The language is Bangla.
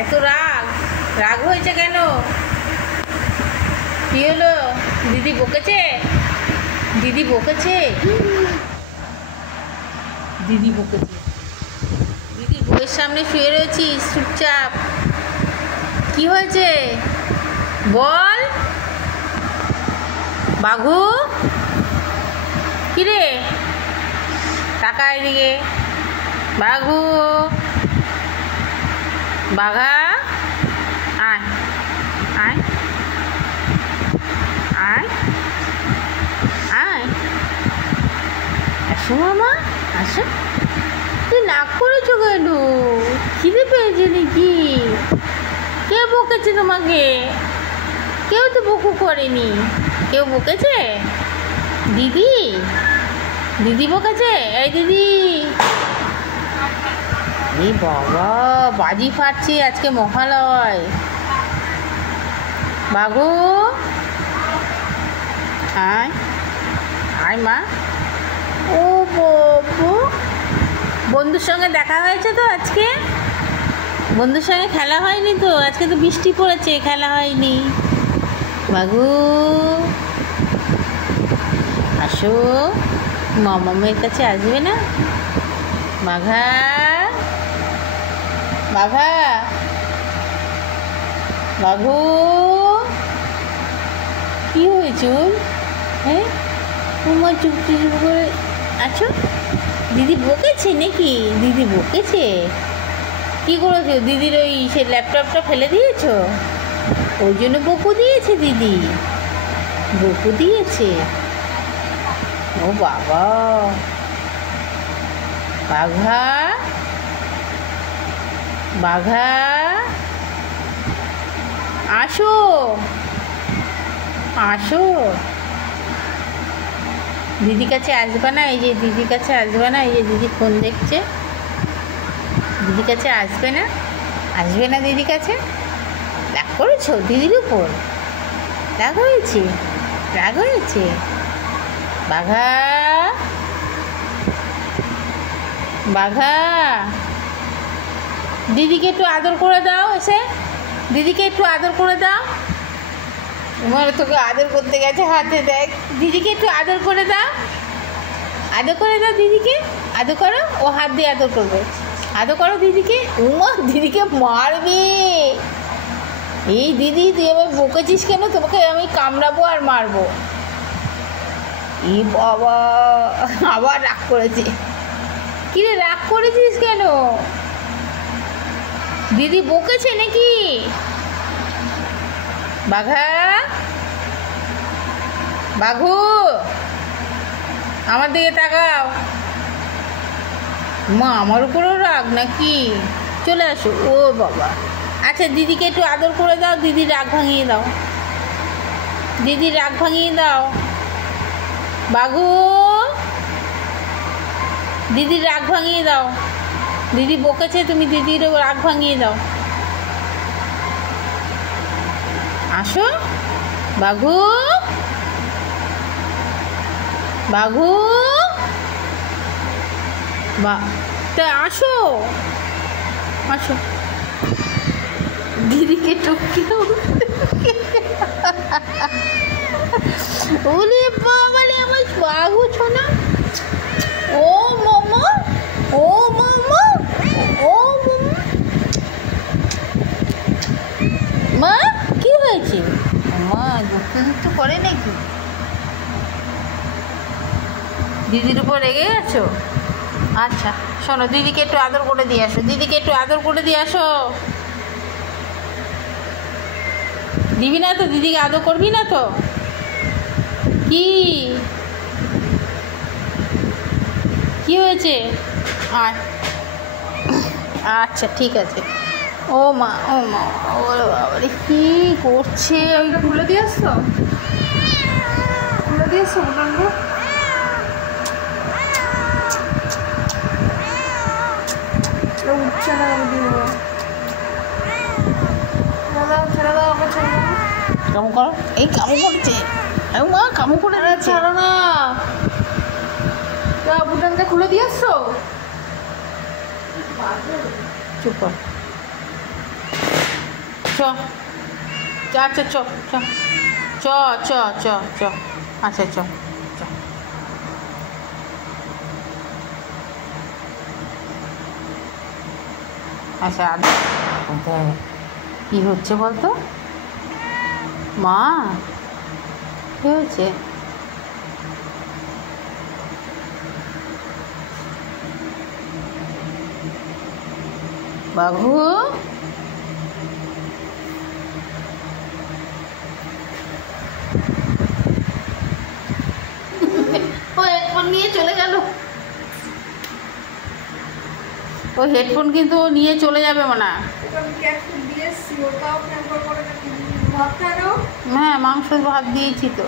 এত রাগ রাগ হয়েছে কেন? কি হলো? দিদি বকেছে? দিদি বকেছে? দিদি বকেছে? দিদি বইয়ের সামনে শুয়ে রয়েছিস চুপচাপ? কি হয়েছে বল বাঘু? কিরে টাকা এদিকে। বাঘু বাঘা আয় আয় আয় আয় আসো মামা আসো। তুই নাক করেছো কেন? খিদে পেয়েছে নাকি? কে বকেছে তোমাকে? কেউ তো বকু করেনি। কেউ বকেছে? দিদি দিদি বকেছে? এই দিদি এই বাবা বাজি ফাটছে আজকে মহালয়। বাঘু আয় আয় মা। ও বাবু বন্ধুর সঙ্গে দেখা হয়েছে তো আজকে? বন্ধুর সঙ্গে খেলা হয়নি তো? আজকে তো বৃষ্টি পড়েছে, খেলা হয়নি। বাঘু আসো, মামামের কাছে আসবে না? বাঘা বাঘা বাঘু কি হয়েছে? হ্যাঁ তোমার চুপ চুপ করে আছো? দিদি বকেছে নাকি? দিদি বকেছে? কি করেছো? দিদির ওই সে ল্যাপটপটা ফেলে দিয়েছো? ওই জন্য বকু দিয়েছে দিদি? বকু দিয়েছে? ও বাবা বাঘা বাঘা আসো আসো। দিদির কাছে আসবে না? এই যে দিদির কাছে আসবে না? এই যে দিদি ফোন দেখছে। দিদির কাছে আসবে না? আসবে না দিদির কাছে? রাগ করেছো দিদির উপর? রাগ হয়েছে? রাগ হয়েছে? বাঘা বাঘা দিদিকে একটু আদর করে দাও। এসে দিদিকে একটু আদর করে দাও। তোমার তোকে আদর করতে গেছে, হাতে দেখ। দিদিকে একটু আদর করে দাও। আদর করে দাও দিদিকে। আদর করো। ও হাত দিয়ে আদর করবে। আদর করো দিদিকে। উমা দিদিকে মারবে। এই দিদি তুই এবার বকেছিস কেন? তোমাকে আমি কামড়াবো আর মারবো। এই বাবা আবার রাগ করেছে। কিরে রাগ করেছিস কেন? দিদি বকেছে নাকি? বাঘা বাঘু আমার দিকে তাকাও। মা আমার উপরেও রাগ নাকি? চলে আসো। ও বাবা আচ্ছা দিদিকে একটু আদর করে দাও। দিদির রাগ ভাঙিয়ে দাও। দিদির রাগ ভাঙিয়ে দাও। বাঘু দিদির রাগ ভাঙিয়ে দাও। দিদি বকেছে, তুমি দিদির রাগ ভাঙিয়ে দাও। আসো বাঘু বাঘু তা আসো আসো। দিদিকে টপকে ওরে বাবা রে আমার বাঘু ছোনা। ও মামা ও মামা ও মামা। মা কি হয়েছে? মা দুঃখ করে নাকি? দিদির উপর রেগে গেছো? আচ্ছা শোনো দিদিকে একটু আদর করে দিয়ে আসো। দিদিকে একটু আদর করে দিয়ে আসো। দিবি না তো? দিদিকে আদর করবি না তো? কি কি হয়েছে? আচ্ছা ঠিক আছে। ও মা ও মা ওরে বাবারে কি করছে? ওই খুলে দিয়ে আসছো? খুলে দিয়ে আসছো বুটানটা? উঠছে না দিব। ছেড়ে দাও ওকে ছেড়ে দাও। কামু করো। এই কামু করছে। মা কামু করে দিচ্ছে। ছাড়ো না। বুটানটা খুলে দিয়ে আসছো? চুপ কর। চ আচ্ছা চ চ চ চ চ চ আচ্ছা চ চ আচ্ছা কী হচ্ছে বলতো মা কী হয়েছে বাবু ও হেডফোন নিয়ে চলে গেল ও হেডফোন কিন্তু ও নিয়ে চলে যাবে মনে হয়। হ্যাঁ মাংস ভাত দিয়েছি তো।